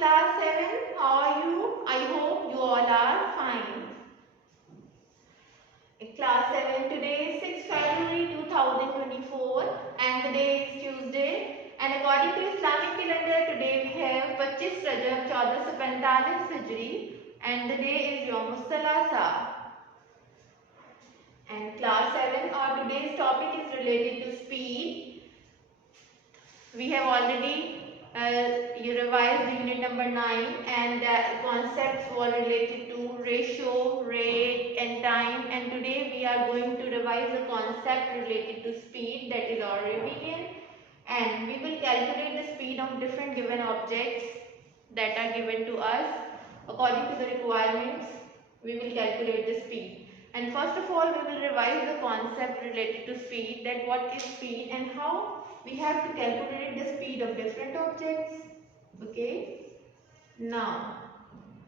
class 7. How are you? I hope you all are fine. In class 7, today is 6 February 2024 and the day is Tuesday. And according to Islamic calendar, today we have 25 Rajab 1445 Hijri and the day is Yawm Thalasa. And class 7, our today's topic is related to speed. We have already you revised the unit number 9 and the concepts were related to ratio, rate and time, and today we are going to revise the concept related to speed, that is our revision, and we will calculate the speed of different given objects that are given to us. According to the requirements, we will calculate the speed. And first of all, we will revise the concept related to speed, that what is speed and how we have to calculate the speed of different objects. Okay. Now,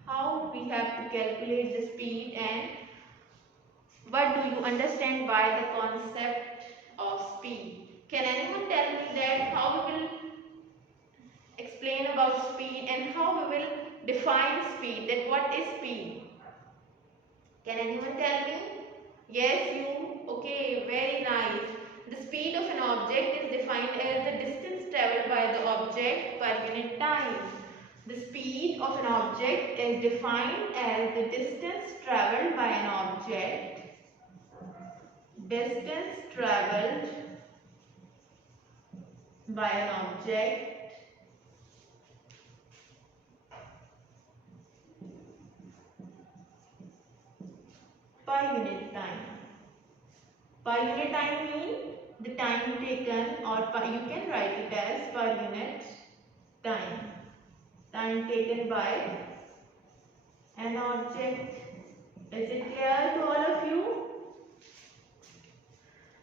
how we have to calculate the speed and what do you understand by the concept of speed? Can anyone tell me that how we will explain about speed and how we will define speed, that what is speed? Can anyone tell me? Yes, you. Okay, very nice. The speed of an object is defined as the distance travelled by the object per unit time. The speed of an object is defined as the distance travelled by an object. Distance travelled by an object per unit time. Per unit time means the time taken, or you can write it as per unit time. Time taken by an object. Is it clear to all of you?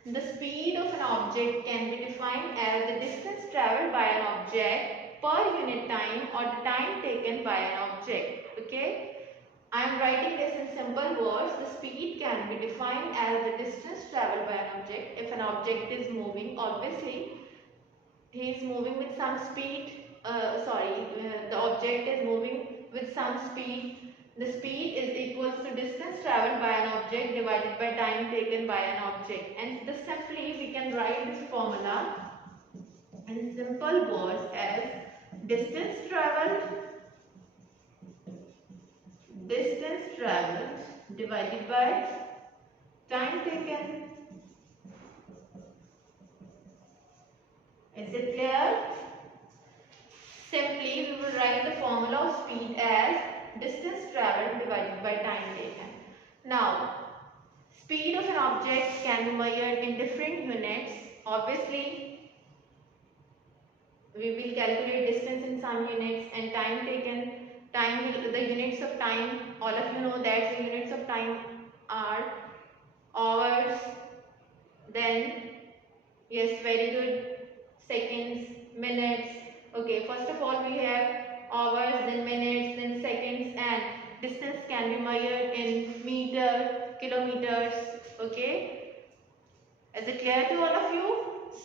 The speed of an object can be defined as the distance travelled by an object per unit time or the time taken by an object. Okay? I am writing this in simple words. The speed can be defined as the distance travelled by an object. If an object is moving, obviously he is moving with some speed. The object is moving with some speed. The speed is equals to distance travelled by an object divided by time taken by an object. And this simply we can write this formula in simple words as distance travelled divided by time taken. Is it clear? Simply we will write the formula of speed as distance travelled divided by time taken. Now, speed of an object can be measured in different units. Obviously, we will calculate distance in some units and time taken. The units of time, all of you know that the units of time are hours, then, yes, very good, seconds, minutes. Okay, first of all we have hours, then minutes, then seconds, and distance can be measured in meter, kilometers. Okay, is it clear to all of you?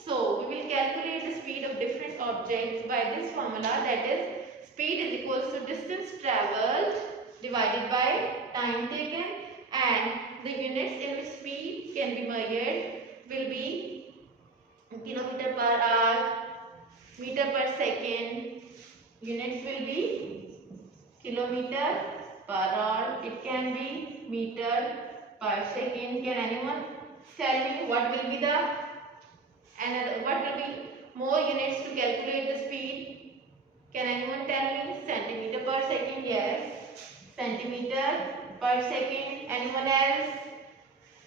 So we will calculate the speed of different objects by this formula, that is speed is equals to distance travelled divided by time taken, and the units in which speed can be measured will be kilometer per hour, meter per second. Units will be kilometer per hour. It can be meter per second. Can anyone tell me what will be more units to calculate the speed? Can anyone tell me? Centimeter per second. Yes, centimeter per second. Anyone else?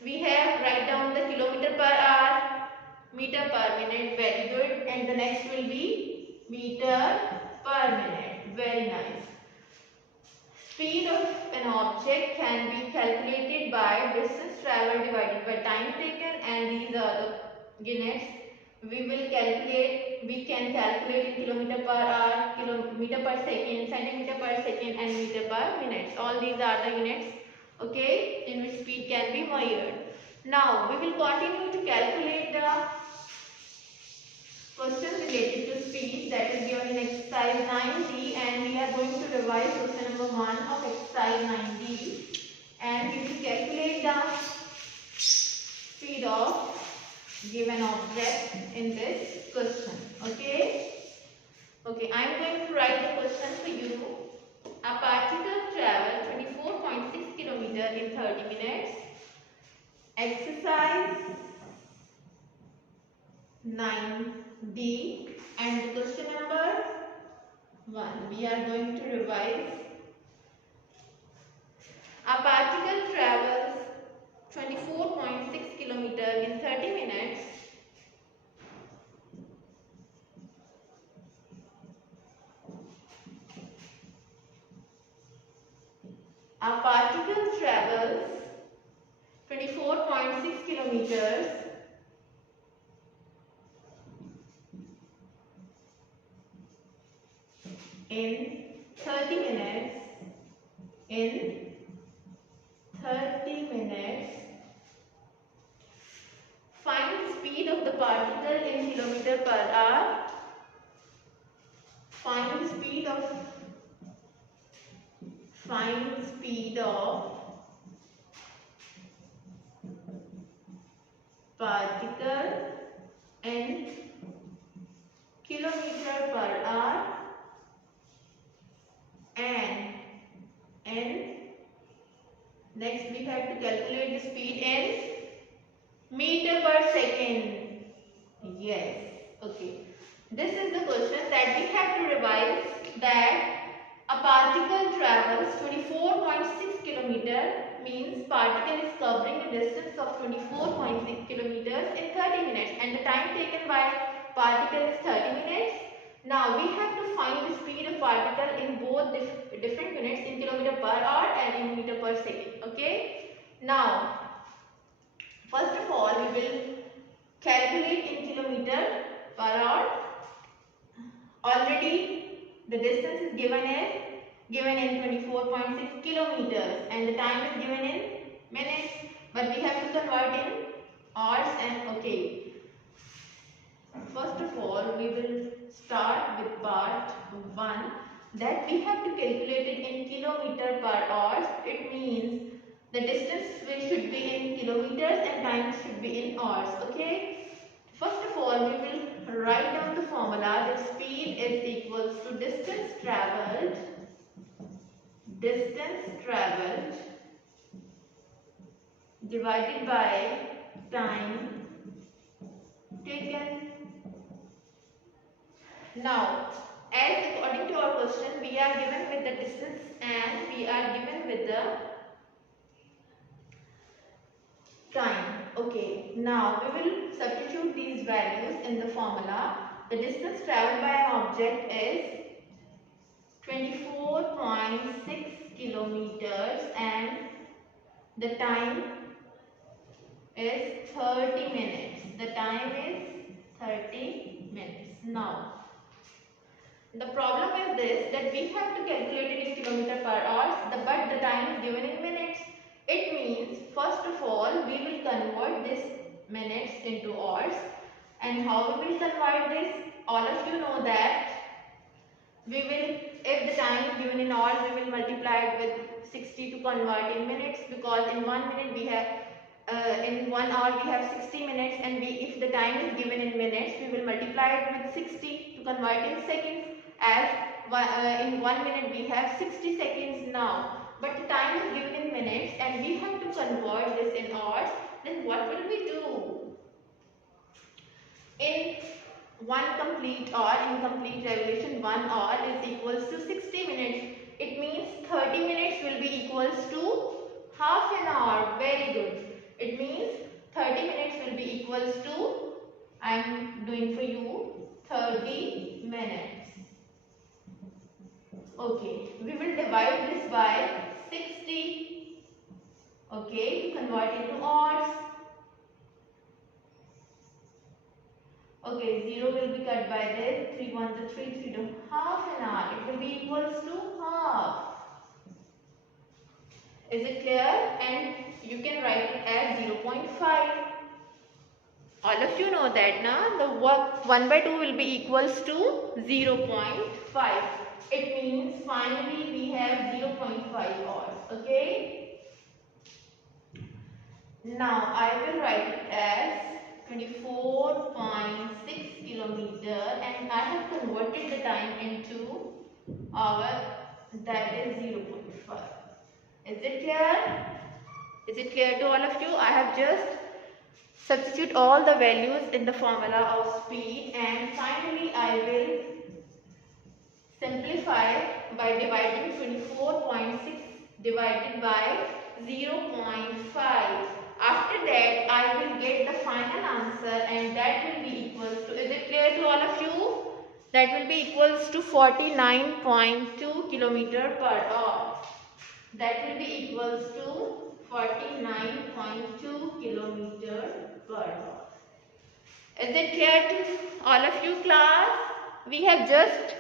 We have write down the kilometer per hour, meter per minute. Very good. And the next will be meter per minute. Very nice. Speed of an object can be calculated by distance travelled divided by time taken, and these are the units. We can calculate in kilometer per hour, kilometer per second, centimeter per second, and meter per minute. All these are the units, okay, in which speed can be measured. Now we will continue to calculate the questions related to speed that is given in exercise 9D, and we are going to revise question number 1 of exercise 9D, and we will calculate the speed of given object in this question. Okay, I am going to write the question for you. A particle travels 24.6 km in 30 minutes. Exercise 9D, and the question number 1 we are going to revise. A particle travels 24.6 km in 30 minutes. A particle travels 24.6 kilometers in 30 minutes. In 30 minutes. Find the speed of the particle in kilometer per hour. Find the speed of particle in kilometer per hour and next we have to calculate the speed in meter per second. Yes, okay. This is the question that we have to revise, that a particle travels 24.6 km, means particle is covering a distance of 24.6 kilometers in 30 minutes, and the time taken by particle is 30 minutes. Now we have to find the speed of particle in both different units, in kilometer per hour and in meter per second. Okay. Now, first of all, we will calculate in kilometer per hour. Already the distance is given in 24.6 kilometers and the time is given in minutes, but we have to convert in hours. And okay, first of all we will start with part 1, that we have to calculate it in kilometer per hour. It means the distance should be in kilometers and time should be in hours. Okay, first of all we will write down the formula, that speed is equals to distance traveled divided by time taken. Now, as according to our question, we are given with the distance and we are given with the time. Okay, now we will substitute these values in the formula. The distance traveled by an object is 24.6 kilometers and the time is 30 minutes. The time is 30 minutes. Now, the problem is this, that we have to calculate it in kilometer per hour, but the time is given in minutes. It means, first of all, we will convert this minutes into hours. And how we will convert this? All of you know that we will, if the time is given in hours, we will multiply it with 60 to convert in minutes, because in 1 minute we have in 1 hour we have 60 minutes, and if the time is given in minutes, we will multiply it with 60 to convert in seconds, as in 1 minute we have 60 seconds now. But the time is given in minutes and we have to convert this in hours. Then what will we do? In 1 complete hour, in complete revolution, 1 hour is equals to 60 minutes. It means 30 minutes will be equals to half an hour. Very good. It means 30 minutes will be equals to, I am doing for you, 30 minutes. Okay, we will divide this by 60. Okay, to convert into hours. Okay, 0 will be cut by this. 3 1s are 3, 3 2, half an hour. It will be equals to half. Is it clear? And you can write it as 0.5. All of you know that now the work 1 by 2 will be equals to 0.5. It means finally we have 0.5 hours. Okay. Now I will write it as 24.6 kilometer and I have converted the time into hour, that is 0.5. Is it clear? Is it clear to all of you? I have just substitute all the values in the formula of speed and finally I will simplify by dividing 24.6 divided by 0.5. After that I will get the final answer and that will be equals to, is it clear to all of you? That will be equals to 49.2 kilometer per hour. That will be equals to 49.2 kilometer per hour. Is it clear to all of you, class? We have just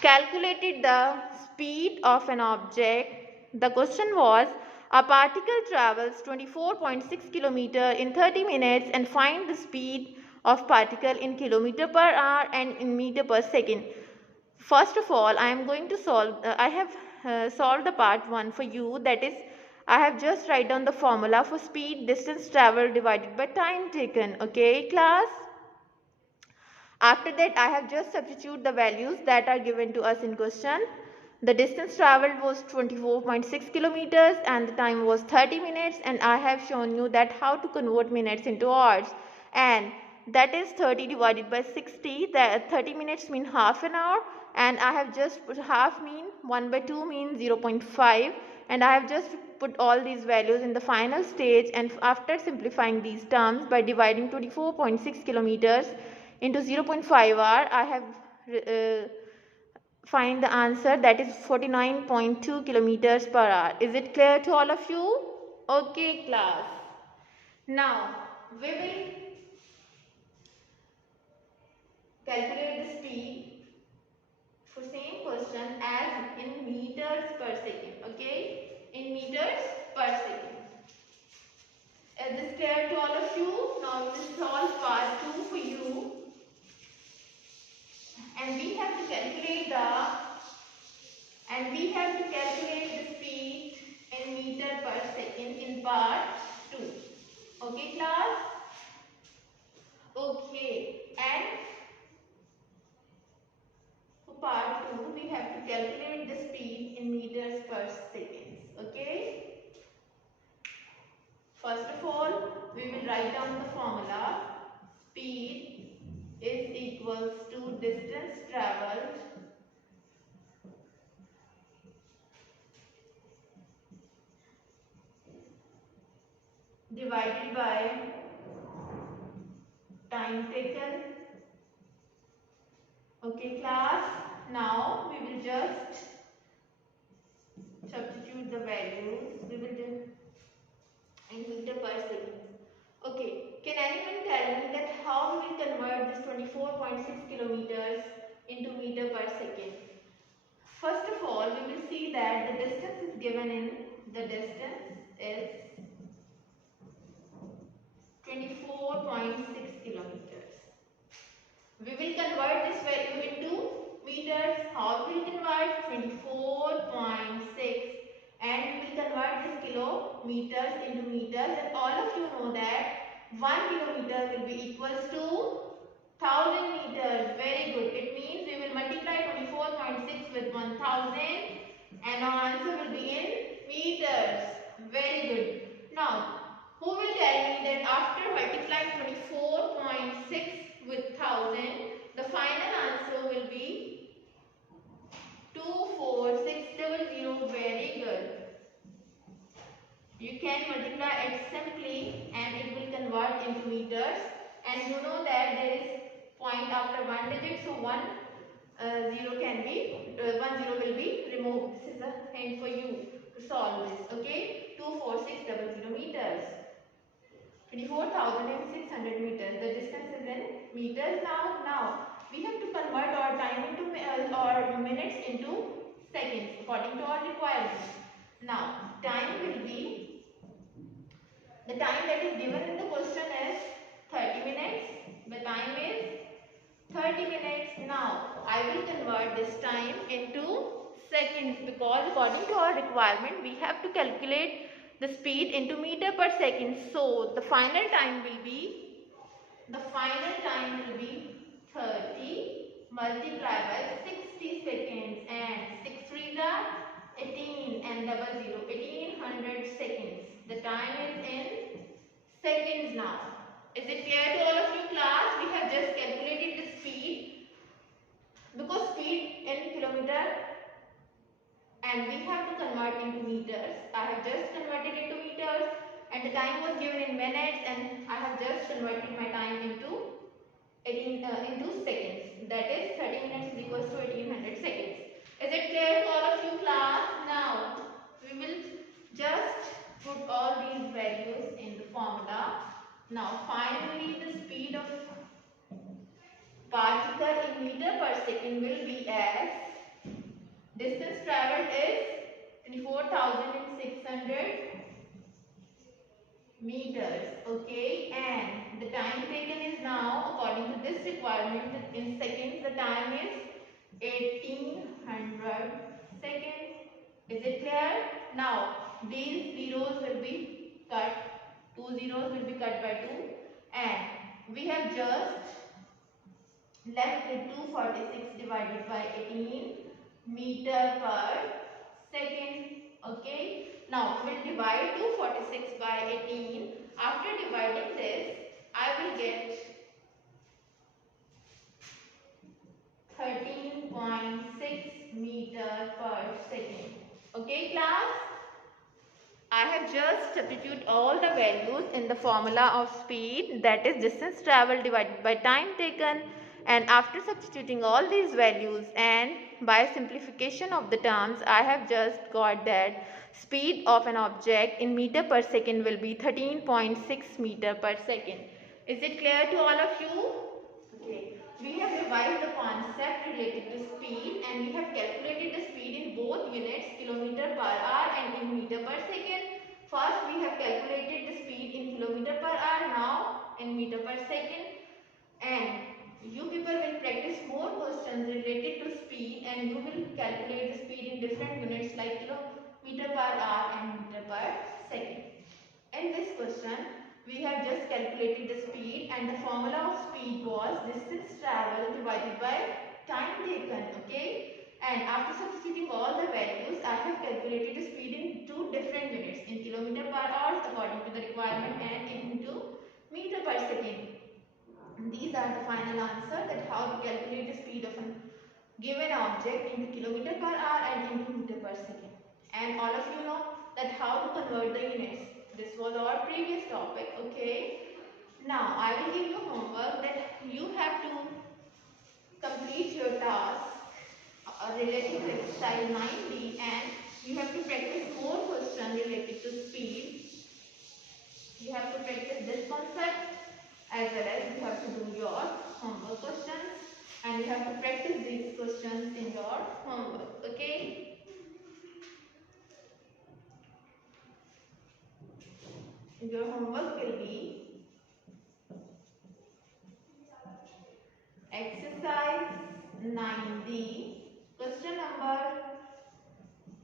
calculated the speed of an object. The question was, a particle travels 24.6 kilometer in 30 minutes and find the speed of particle in kilometer per hour and in meter per second. First of all, I am going to solve, I have solved the part 1 for you, that is, I have just write down the formula for speed, distance traveled divided by time taken. Okay, class? After that, I have just substitute the values that are given to us in question. The distance traveled was 24.6 kilometers and the time was 30 minutes and I have shown you that how to convert minutes into hours. And that is 30 divided by 60, that 30 minutes mean half an hour and I have just put half mean 1 by 2 means 0.5 and I have just put all these values in the final stage and after simplifying these terms by dividing 24.6 kilometers into 0.5 hour, I have find the answer, that is 49.2 kilometers per hour. Is it clear to all of you? Okay, class. Now we will calculate the speed for same question as in meters per second. Okay, in meters per second. Is this clear to all of you? Now we will solve part 2 for you. And we have to calculate the speed in meter per second in part 2. Okay, class? Okay, and for part 2 we have to calculate the speed in meters per second. Okay, first of all we will write down the formula. Speed is equals to distance traveled divided by time taken. Okay, class. Now we will just substitute the values. We will do in meter per second. Okay, can anyone tell me that how we will convert this 24.6 kilometers into meter per second? First of all, we will see that the distance is given in, the distance is 24.6 kilometers. We will convert this value into meters. How we will convert 24.6 and we will convert this kilometers into meters, and all of you know that 1 kilometer will be equals to 1000 meters. Very good. It means we will multiply 24.6 with 1000 and our answer will be in meters. Very good. Now who will tell me that after multiplying 24.6 with 1000, the final answer will be 24600. Very good. You can multiply it simply and it will convert into meters, and you know that there is point after one digit, so one zero will be removed. This is a hint for you to solve this. Okay, 24600 meters. 24,600 meters. The distance is in meters. Now we have to convert our time into or minutes into seconds according to our requirement. Now time will be, the time that is given in the question is 30 minutes. The time is 30 minutes. Now I will convert this time into seconds, because according to our requirement we have to calculate the speed into meter per second. So the final time will be 30 multiplied by 60 seconds, and 6 3 are 18 and double 0, 1800 seconds. The time is in seconds now. Is it clear to all of you, class? We have just calculated the speed, because speed in kilometer and we have to convert into meters. I have just converted it to meters, and the time was given in minutes, and I have just converted my time into seconds. That is 30 minutes is equals to 1800 seconds. Is it clear to all of you, class? Now we will just put all these values in the formula. Now finally the speed of particle in meter per second will be as distance travelled is 24,600 meters. Okay, and the time taken is now, according to this requirement, in seconds. The time is 1800 seconds. Is it clear? Now these zeros will be cut. Two zeros will be cut by 2, and we have just left with 246 divided by 18 meter per second. Okay. Now we will divide 246 by 18. After dividing this, I will get 13.6 meter per second. Okay, class? I have just substituted all the values in the formula of speed, that is distance travelled divided by time taken, and after substituting all these values and by simplification of the terms, I have just got that speed of an object in meter per second will be 13.6 meter per second. Is it clear to all of you? Okay. We have revised the concept related to speed, and we have calculated the speed in both units, kilometer per hour and in meter per second. First we have calculated the speed in kilometer per hour, now in meter per second, and you people will practice more questions related to speed, and you will calculate the speed in different units like kilometer per hour and meter per second. In this question, we have just calculated the speed, and the formula of speed was distance travelled divided by time taken. Okay, and after substituting all the values, I have calculated the speed in two different units, in kilometer per hour according to the requirement and into meter per second. These are the final answer, that how to calculate the speed of a given object into kilometer per hour and into meter per second. And all of you know that how to convert the units. This was our previous topic. Okay. Now I will give you homework that you have to complete your task related to exercise 9B, and you have to practice more questions related to speed. You have to practice this concept, as well as you have to do your homework questions, and you have to practice these questions in your homework. Okay. Your homework will be exercise 9D, question number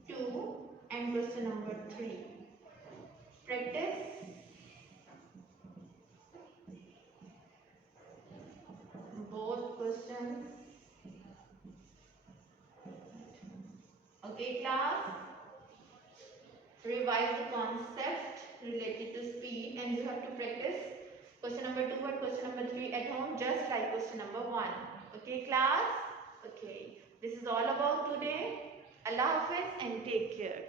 2 and question number 3. Practice both questions. Okay, class? Revise the concept related to speed, and you have to practice question number 2 and question number 3 at home, just like question number 1. Okay, class? Okay. This is all about today. Allah Hafiz and take care.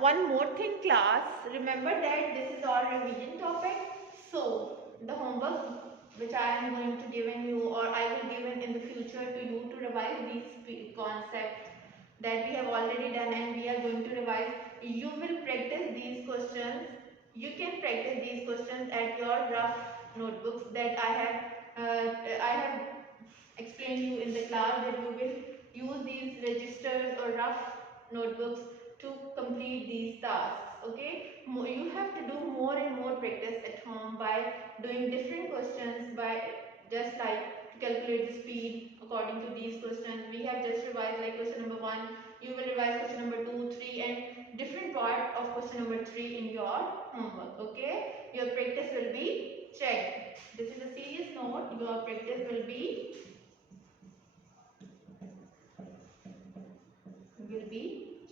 One more thing, class. Remember that this is our revision topic. So the homework which I am going to give you, or I will give in the future to you to revise these concepts that we have already done, and we are going to revise. You will practice these questions. You can practice these questions at your rough notebooks that I have explained you in the class, that you will use these registers or rough notebooks to complete these tasks. Okay, you have to do more and more practice at home by doing different questions, by just like to calculate the speed according to these questions. We have just revised like question number 1. You will revise question number 2, 3 and different part of question number 3 in your homework. Okay, your practice will be checked. This is a serious note. Your practice will be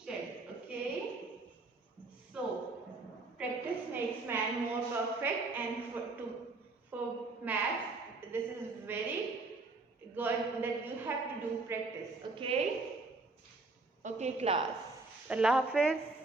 checked. Okay, so practice makes man more perfect, and for maths this is very good that you have to do practice. Okay, okay class. Allah Hafiz.